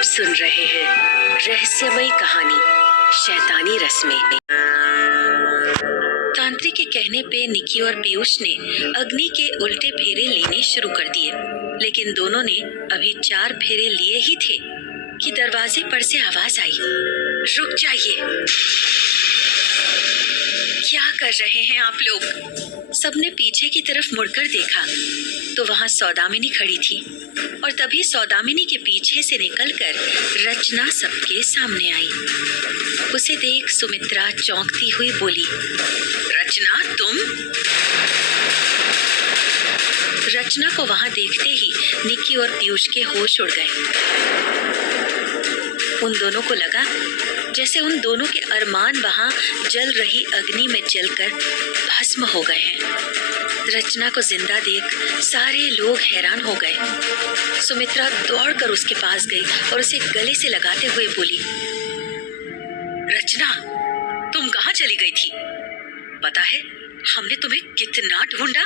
आप सुन रहे हैं रहस्यमयी कहानी शैतानी रस्में। तांत्रिक के कहने पे निकी और पीयूष ने अग्नि के उल्टे फेरे लेने शुरू कर दिए, लेकिन दोनों ने अभी 4 फेरे लिए ही थे कि दरवाजे पर से आवाज आई, रुक जाइए, क्या कर रहे हैं आप लोग? सबने पीछे की तरफ मुड़कर देखा तो वहां सौदामिनी खड़ी थी और तभी सौदामिनी के पीछे से निकलकर रचना सबके सामने आई। उसे देख सुमित्रा चौंकती हुई बोली, रचना तुम? रचना को वहां देखते ही निकी और पीयूष के होश उड़ गए। उन दोनों को लगा जैसे उन दोनों के अरमान वहां जल रही अग्नि में जलकर भस्म हो गए हैं। रचना को जिंदा देख सारे लोग हैरान हो गए। सुमित्रा दौड़कर उसके पास गई और उसे गले से लगाते हुए बोली, रचना तुम कहाँ चली गई थी? पता है हमने तुम्हें कितना ढूंढा।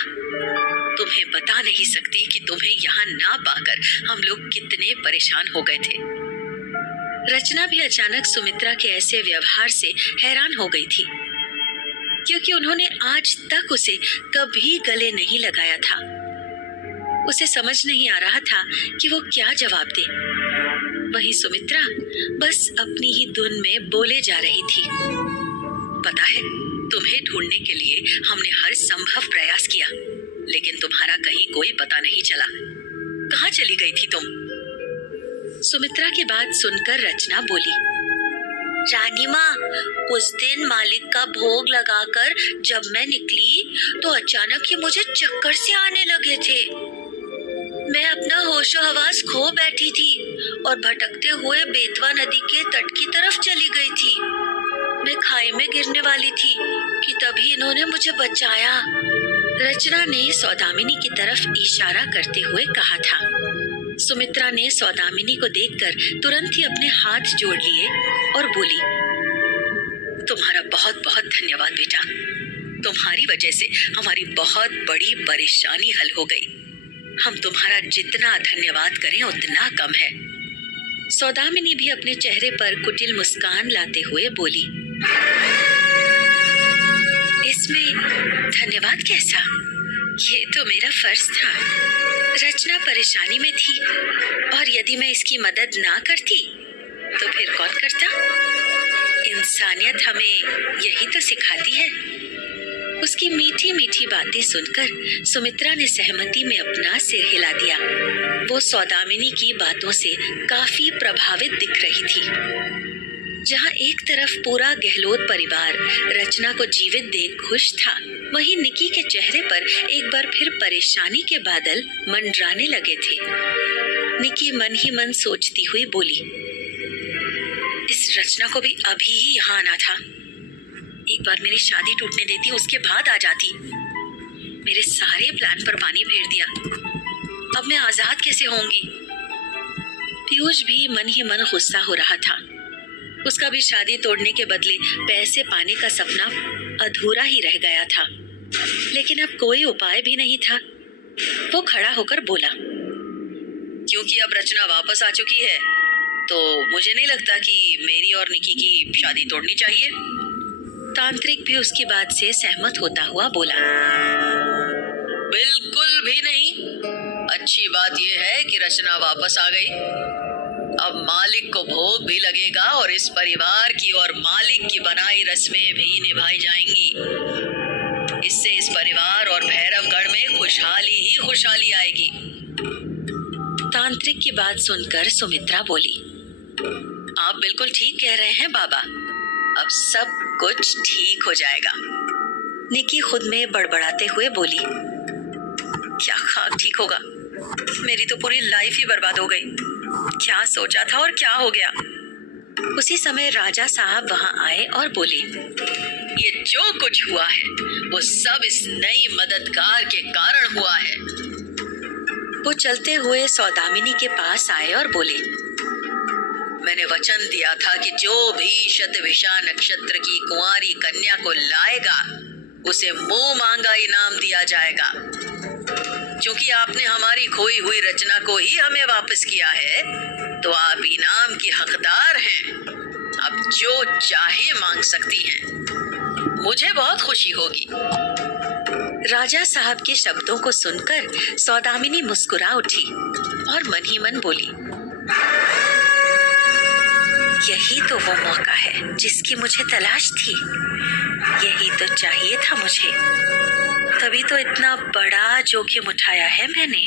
तुम्हें बता नहीं सकती कि तुम्हें यहाँ ना पाकर हम लोग कितने परेशान हो गए थे। रचना भी अचानक सुमित्रा के ऐसे व्यवहार से हैरान हो गई थी, क्योंकि उन्होंने आज तक उसे कभी गले नहीं लगाया था। उसे समझ नहीं आ रहा था कि वो क्या जवाब दे। वहीं सुमित्रा बस अपनी ही धुन में बोले जा रही थी, पता है तुम्हें ढूंढने के लिए हमने हर संभव प्रयास किया, लेकिन तुम्हारा कहीं कोई पता नहीं चला। कहाँ चली गई थी तुम? सुमित्रा की बात सुनकर रचना बोली, रानी माँ, उस दिन मालिक का भोग लगाकर जब मैं निकली तो अचानक ही मुझे चक्कर से आने लगे थे। मैं अपना होशो हवास खो बैठी थी और भटकते हुए बेतवा नदी के तट की तरफ चली गई थी। मैं खाई में गिरने वाली थी कि तभी इन्होंने मुझे बचाया। रचना ने सौदामिनी की तरफ इशारा करते हुए कहा था। सुमित्रा ने सौदामिनी को देखकर तुरंत ही अपने हाथ जोड़ लिए और बोली, तुम्हारा बहुत बहुत धन्यवाद बेटा। तुम्हारी वजह से हमारी बहुत बड़ी परेशानी हल हो गई। हम तुम्हारा जितना धन्यवाद करें उतना कम है। सौदामिनी भी अपने चेहरे पर कुटिल मुस्कान लाते हुए बोली, इसमें धन्यवाद कैसा? ये तो मेरा फर्ज था। रचना परेशानी में थी और यदि मैं इसकी मदद ना करती तो फिर कौन करता? इंसानियत हमें यही तो सिखाती है। उसकी मीठी मीठी बातें सुनकर सुमित्रा ने सहमति में अपना सिर हिला दिया। वो सौदामिनी की बातों से काफी प्रभावित दिख रही थी। जहाँ एक तरफ पूरा गहलोत परिवार रचना को जीवित देख खुश था, वहीं निकी के चेहरे पर एक बार फिर परेशानी के बादल मंडराने लगे थे। निकी मन ही मन सोचती हुई बोली, इस रचना को भी अभी ही यहाँ आना था। एक बार मेरी शादी टूटने देती, उसके बाद आ जाती। मेरे सारे प्लान पर पानी फेर दिया। अब मैं आजाद कैसे होंगी? पीयूष भी मन ही मन गुस्सा हो रहा था। उसका भी शादी तोड़ने के बदले पैसे पाने का सपना अधूरा ही रह गया था, लेकिन अब कोई उपाय भी नहीं था। वो खड़ा होकर बोला, क्योंकि अब रचना वापस आ चुकी है तो मुझे नहीं लगता कि मेरी और निकी की शादी तोड़नी चाहिए। तांत्रिक भी उसकी बात से सहमत होता हुआ बोला, बिल्कुल भी नहीं। अच्छी बात यह है कि रचना वापस आ गई। अब मालिक को भोग भी लगेगा और इस परिवार की और मालिक की बनाई रस्में भी निभाई जाएंगी। इससे इस परिवार और भैरवगढ़ में खुशहाली ही खुशहाली आएगी। तांत्रिक की बात सुनकर सुमित्रा बोली, आप बिल्कुल ठीक कह रहे हैं बाबा। अब सब कुछ ठीक हो जाएगा। निकी खुद में बड़बड़ाते हुए बोली, क्या खाक ठीक होगा? मेरी तो पूरी लाइफ ही बर्बाद हो गई। क्या सोचा था और क्या हो गया? उसी समय राजा साहब वहां आए और बोले, ये जो कुछ हुआ है वो सब इस नई मददगार के कारण हुआ है। वो चलते हुए सौदामिनी के पास आए और बोले, मैंने वचन दिया था कि जो भी शतभिषा नक्षत्र की कुंवारी कन्या को लाएगा उसे मुंह मांगा इनाम दिया जाएगा। क्योंकि आपने हमारी खोई हुई रचना को ही हमें वापस किया है तो आप इनाम की हकदार हैं। अब जो चाहे मांग सकती हैं। मुझे बहुत खुशी होगी। राजा साहब के शब्दों को सुनकर सौदामिनी मुस्कुरा उठी और मन ही मन बोली, यही तो वो मौका है जिसकी मुझे तलाश थी। यही तो चाहिए था मुझे। तभी तो इतना बड़ा जोखिम उठाया है मैंने।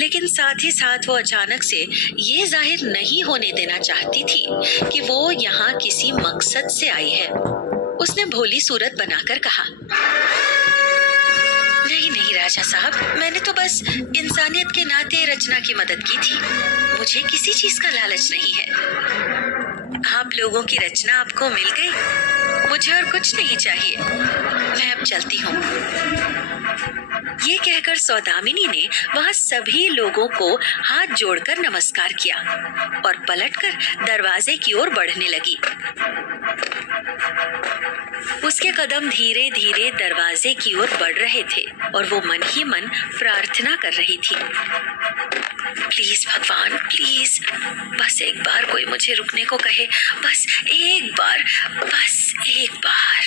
लेकिन साथ ही साथ वो अचानक से ये जाहिर नहीं होने देना चाहती थी कि वो यहाँ किसी मकसद से आई है। उसने भोली सूरत बनाकर कहा, नहीं नहीं राजा साहब, मैंने तो बस इंसानियत के नाते रचना की मदद की थी। मुझे किसी चीज का लालच नहीं है। आप लोगों की रचना आपको मिल गई, मुझे और कुछ नहीं चाहिए। मैं अब चलती हूँ। ये कहकर सौदामिनी ने वहाँ सभी लोगों को हाथ जोड़कर नमस्कार किया और पलटकर दरवाजे की ओर बढ़ने लगी। उसके कदम धीरे धीरे दरवाजे की ओर बढ़ रहे थे और वो मन ही मन प्रार्थना कर रही थी, प्लीज भगवान प्लीज, बस एक बार कोई मुझे रुकने को कहे, बस एक बार, बस एक बार।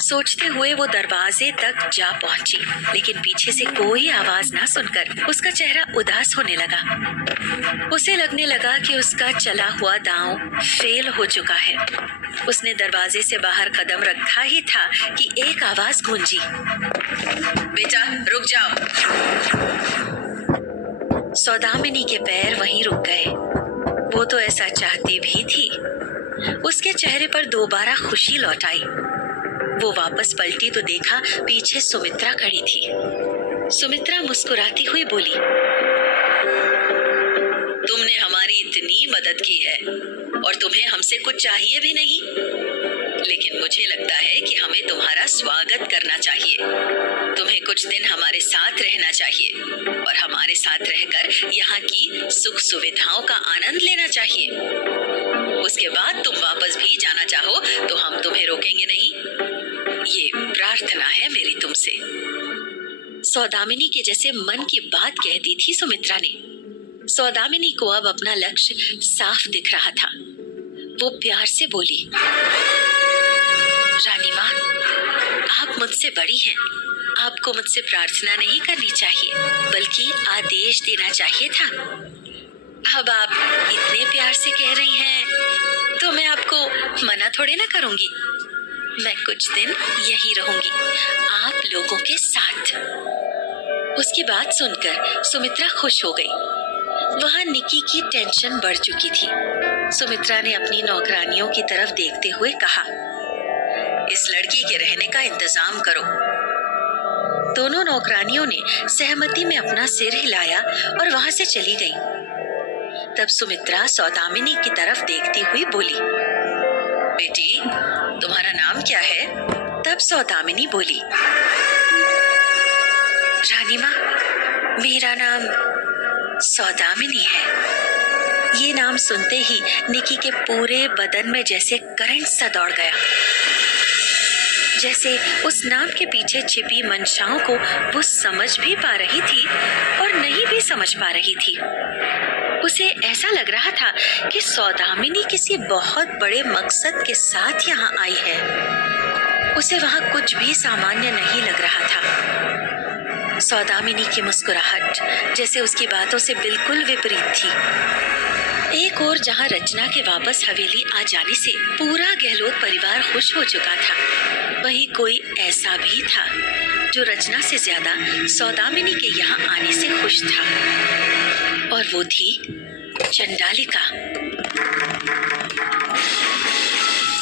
सोचते हुए वो दरवाजे तक जा पहुंची, लेकिन पीछे से कोई आवाज ना सुनकर उसका चेहरा उदास होने लगा। उसे लगने लगा कि उसका चला हुआ दांव फेल हो चुका है। उसने दरवाजे से बाहर कदम रखा ही था कि एक आवाज गूंजी, बेटा रुक जाओ। सौदामिनी के पैर वहीं रुक गए। वो तो ऐसा चाहती भी थी। उसके चेहरे पर दोबारा खुशी लौट आई। वो वापस पलटी तो देखा पीछे सुमित्रा खड़ी थी। सुमित्रा मुस्कुराती हुई बोली, तुमने हमारी इतनी मदद की है और तुम्हें हमसे कुछ चाहिए भी नहीं, लेकिन मुझे लगता है कि हमें तुम्हारा स्वागत करना चाहिए। तुम्हें कुछ दिन हमारे साथ रहना चाहिए और हमारे साथ रहकर यहाँ की सुख सुविधाओं का आनंद लेना चाहिए। उसके बाद तुम वापस भी जाना चाहो तो हम तुम्हें रोकेंगे नहीं। ये प्रार्थना है मेरी तुमसे। सौदामिनी के जैसे मन की बात कह दी थी सुमित्रा ने। सौदामिनी को अब अपना लक्ष्य साफ दिख रहा था। वो प्यार से बोली, रानी माँ, आप मुझसे बड़ी हैं। आपको मुझसे प्रार्थना नहीं करनी चाहिए, बल्कि आदेश देना चाहिए था। अब आप इतने प्यार से कह रही हैं, तो मैं आपको मना थोड़े ना करूंगी। मैं कुछ दिन यहीं रहूंगी, आप लोगों के साथ। उसकी बात सुनकर सुमित्रा खुश हो गई। वहाँ निकी की टेंशन बढ़ चुकी थी। सुमित्रा ने अपनी नौकरानियों की तरफ देखते हुए कहा, इस लड़की के रहने का इंतजाम करो। दोनों नौकरानियों ने सहमति में अपना सिर हिलाया और वहां से चली गईं। तब सुमित्रा सौदामिनी की तरफ देखती हुई बोली, बेटी तुम्हारा नाम क्या है? तब सौदामिनी बोली, रानी माँ, मेरा नाम सौदामिनी है। ये नाम सुनते ही निकी के पूरे बदन में जैसे करंट सा दौड़ गया। जैसे उस नाम के पीछे छिपी मंशाओं को वो समझ भी पा रही थी और नहीं भी समझ पा रही थी। उसे ऐसा लग रहा था कि सौदामिनी किसी बहुत बड़े मकसद के साथ यहाँ आई है। उसे वहाँ कुछ भी सामान्य नहीं लग रहा था। सौदामिनी की मुस्कुराहट जैसे उसकी बातों से बिल्कुल विपरीत थी। एक और जहाँ रचना के वापस हवेली आ जाने से पूरा गहलोत परिवार खुश हो चुका था, वहीं कोई ऐसा भी था जो रचना से ज्यादा सौदामिनी के यहाँ आने से खुश था, और वो थी चंडालिका,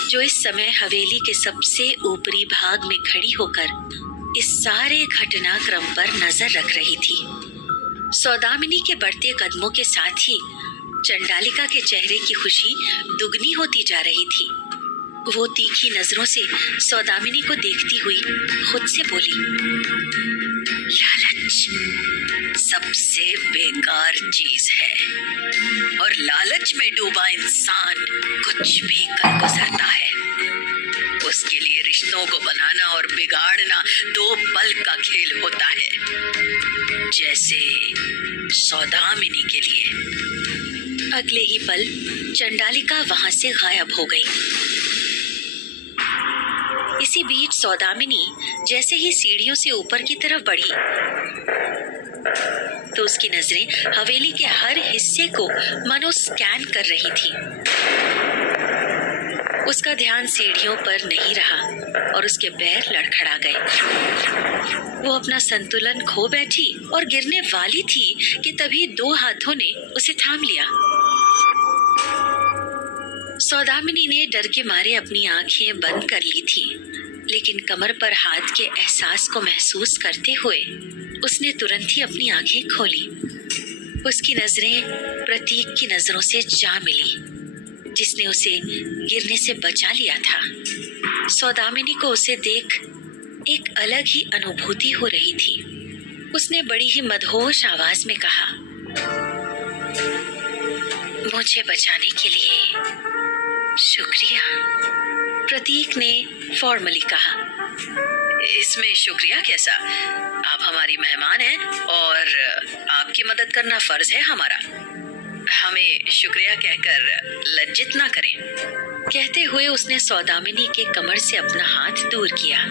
जो इस समय हवेली के सबसे ऊपरी भाग में खड़ी होकर इस सारे घटनाक्रम पर नजर रख रही थी। सौदामिनी के बढ़ते कदमों के साथ ही चंडालिका के चेहरे की खुशी दुगनी होती जा रही थी। वो तीखी नजरों से सौदामिनी को देखती हुई खुद से बोली, लालच सबसे बेकार चीज है और लालच में डूबा इंसान कुछ भी कर गुजरता है। उसके लिए रिश्तों को बनाना और बिगाड़ना 2 पल का खेल होता है, जैसे सौदामिनी के लिए। अगले ही पल चंडालिका वहां से गायब हो गई। इसी बीच सौदामिनी जैसे ही सीढ़ियों से ऊपर की तरफ बढ़ी तो उसकी नजरें हवेली के हर हिस्से को मानो स्कैन कर रही थी। उसका ध्यान सीढ़ियों पर नहीं रहा और उसके पैर लड़खड़ा गए। वो अपना संतुलन खो बैठी और गिरने वाली थी कि तभी 2 हाथों ने उसे थाम लिया। सौदामिनी ने डर के मारे अपनी आंखें बंद कर ली थी, लेकिन कमर पर हाथ के एहसास को महसूस करते हुए उसने तुरंत ही अपनी आंखें खोली। उसकी नजरें प्रतीक की नजरों से जा मिली, जिसने उसे गिरने से बचा लिया था। सौदामिनी को उसे देख एक अलग ही अनुभूति हो रही थी। उसने बड़ी ही मदहोश आवाज में कहा, मुझे बचाने के लिए शुक्रिया। प्रतीक ने फॉर्मली कहा, इसमें शुक्रिया कैसा? आप हमारी मेहमान हैं और आपकी मदद करना फर्ज है हमारा। हमें शुक्रिया कहकर लज्जित ना करें। कहते हुए उसने सौदामिनी के कमर से अपना हाथ दूर किया।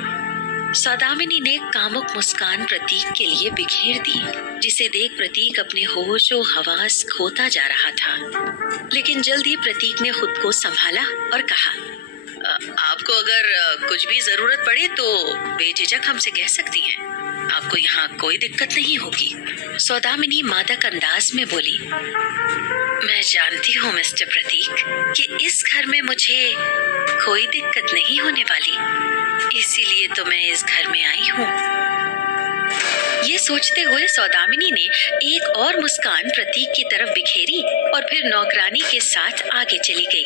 सौदामिनी ने कामुक मुस्कान प्रतीक के लिए बिखेर दी, जिसे देख प्रतीक अपने होश और हवास खोता जा रहा था। लेकिन जल्द ही प्रतीक ने खुद को संभाला और कहा, आपको अगर कुछ भी जरूरत पड़े तो बेझिझक हमसे कह सकती हैं। आपको यहाँ कोई दिक्कत नहीं होगी। सौदामिनी मादक अंदाज में बोली, मैं जानती हूँ मिस्टर प्रतीक कि इस घर में मुझे कोई दिक्कत नहीं होने वाली, इसीलिए तो मैं इस घर में आई हूँ। ये सोचते हुए सौदामिनी ने एक और मुस्कान प्रतीक की तरफ बिखेरी और फिर नौकरानी के साथ आगे चली गई।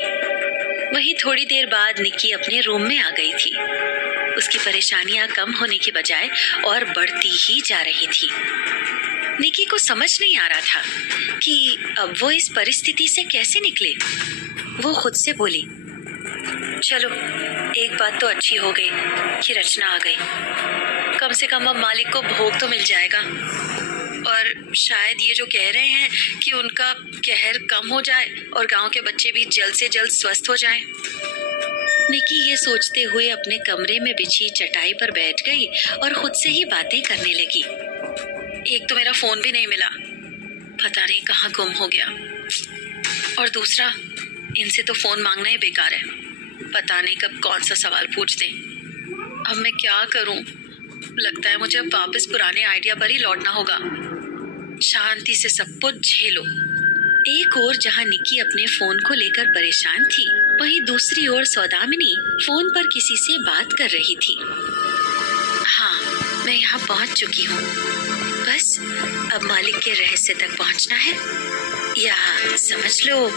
वहीं थोड़ी देर बाद निक्की अपने रूम में आ गई थी। उसकी परेशानियां कम होने की बजाय और बढ़ती ही जा रही थी। निक्की को समझ नहीं आ रहा था कि अब वो इस परिस्थिति से कैसे निकले। वो खुद से बोली, चलो एक बात तो अच्छी हो गई कि रचना आ गई। कम से कम अब मालिक को भोग तो मिल जाएगा और शायद ये जो कह रहे हैं कि उनका कहर कम हो जाए और गांव के बच्चे भी जल्द से जल्द स्वस्थ हो जाएं। निक्की ये सोचते हुए अपने कमरे में बिछी चटाई पर बैठ गई और खुद से ही बातें करने लगी। एक तो मेरा फोन भी नहीं मिला, पता नहीं कहाँ गुम हो गया, और दूसरा इनसे तो फोन मांगना ही बेकार है, पता नहीं कब कौन सा सवाल पूछ दें। अब मैं क्या करूं? लगता है मुझे अब वापस पुराने आइडिया पर ही लौटना होगा। शांति से सब कुछ झेलो। एक ओर जहां निक्की अपने फोन को लेकर परेशान थी, वहीं दूसरी ओर सौदामिनी फोन पर किसी से बात कर रही थी। हाँ, मैं यहाँ पहुँच चुकी हूँ। बस अब मालिक के रहस्य तक पहुँचना है, या समझ लो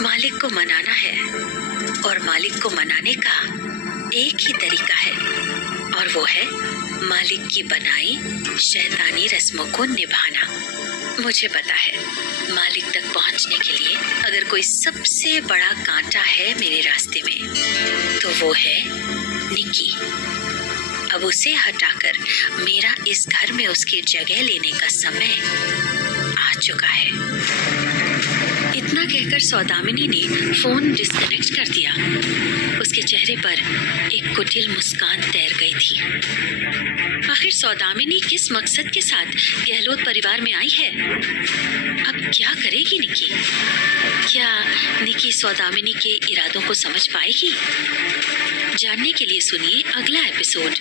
मालिक को मनाना है। और मालिक को मनाने का एक ही तरीका है, और वो है मालिक की बनाई शैतानी रस्मों को निभाना। मुझे पता है मालिक तक पहुंचने के लिए अगर कोई सबसे बड़ा कांटा है मेरे रास्ते में, तो वो है निक्की। अब उसे हटाकर मेरा इस घर में उसकी जगह लेने का समय आ चुका है। इतना कहकर सौदामिनी ने फोन डिस्कनेक्ट कर दिया। उसके चेहरे पर एक कुटिल मुस्कान तैर गई थी। आखिर सौदामिनी किस मकसद के साथ गहलोत परिवार में आई है? अब क्या करेगी निक्की? क्या निक्की सौदामिनी के इरादों को समझ पाएगी? जानने के लिए सुनिए अगला एपिसोड।